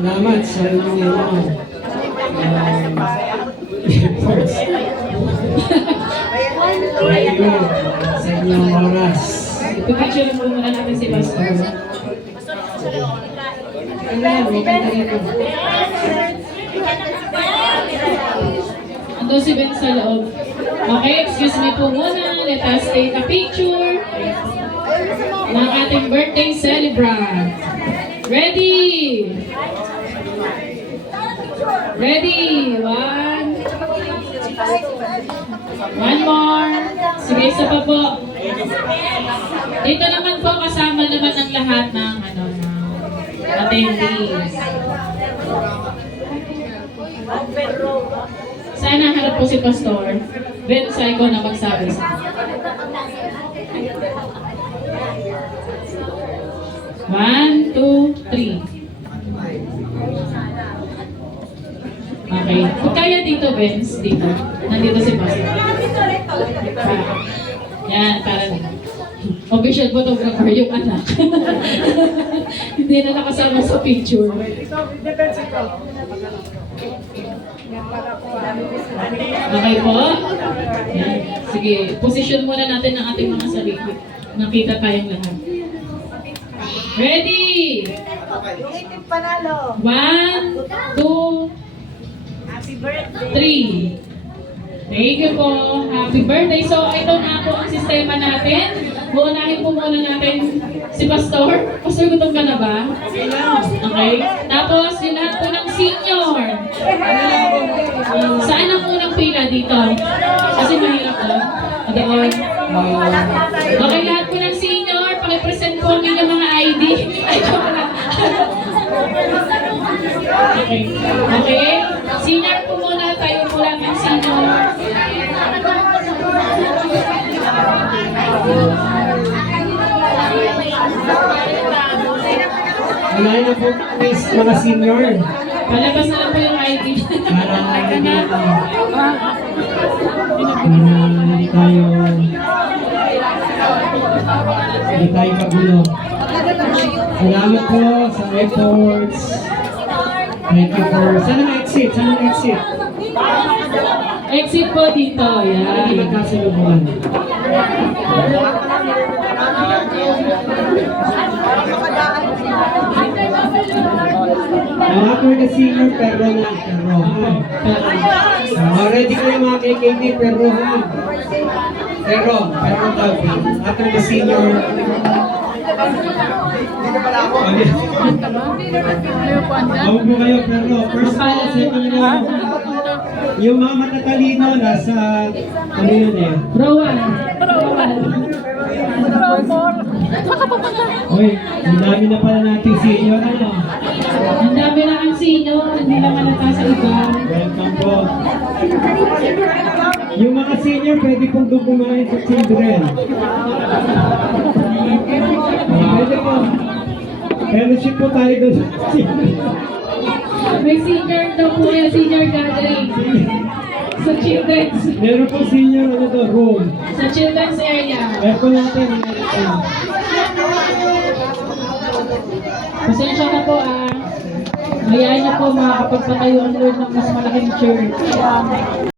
Salamat sa inyong efforts. Thank you sa inyong oras. Ipapicture mo muna natin si Pastor. Ando si Ben sa loob. Okay, excuse me po muna. Let us take a picture ng ating birthday celebrant. Ready? Ready? One more. Sige, isa pa po. Dito naman po kasama naman ang lahat ng attendees. Sana harap po si Pastor. Ben, sa ikaw na magsabi. 1, 2, 3. Okay. Kung kaya dito, Benz, dito. Nandito si Pastor. Yan, parang official photographer yung anak. Hindi na nakasama sa picture. Okay po? Yan. Sige, position muna natin ang ating mga sarili. Nakita tayong lahat. Ready? Yung itim panalo. 1, 2, Happy birthday. 3. Thank you po. Happy birthday. So, ito na po ang sistema natin. Uunahin po muna natin si Pastor. Pastor, gutom ka na ba? Okay. Tapos, yung lahat po ng senior. Saan ang unang pila dito? Kasi mahirap doon. Doon. Okay, lahat po ng senior. Pakipresent po ang inyong mga ID. Ay, joke lang. Okay. Okay. Senior po muna. Tayo po lang ng senior. Unahin na po mga senior. Palabas na lang po yung ID. Para hindi tayo kagulo. Salamat po sa efforts. Thank you for... Saan ang exit? Saan ang exit? Exit po dito. Yan. Hindi magkasalubungan. After the senior, pero na. Ready ko yung mga KKD, pero ha. Pero daw. After the senior, Awag mo kayo, pero first of all, second round, yung mga matatalino nasa, ano yun eh? Rowan. Uy, ang dami na pala natin senior, ano? Ang dami na ang senior. Hindi lang malata sa iba. Welcome po. Yung mga senior, pwede pong dumahin sa children. Pwede po. Fellowship po tayo doon sa children. May senior daw po yan. Senior gathering. Sa children's. Meron po senior, ano to, room. Sa children's area. Epo natin. Pasensya na po Hayaan niyo po makakapagpatayo ang Lord ng mas malaking church.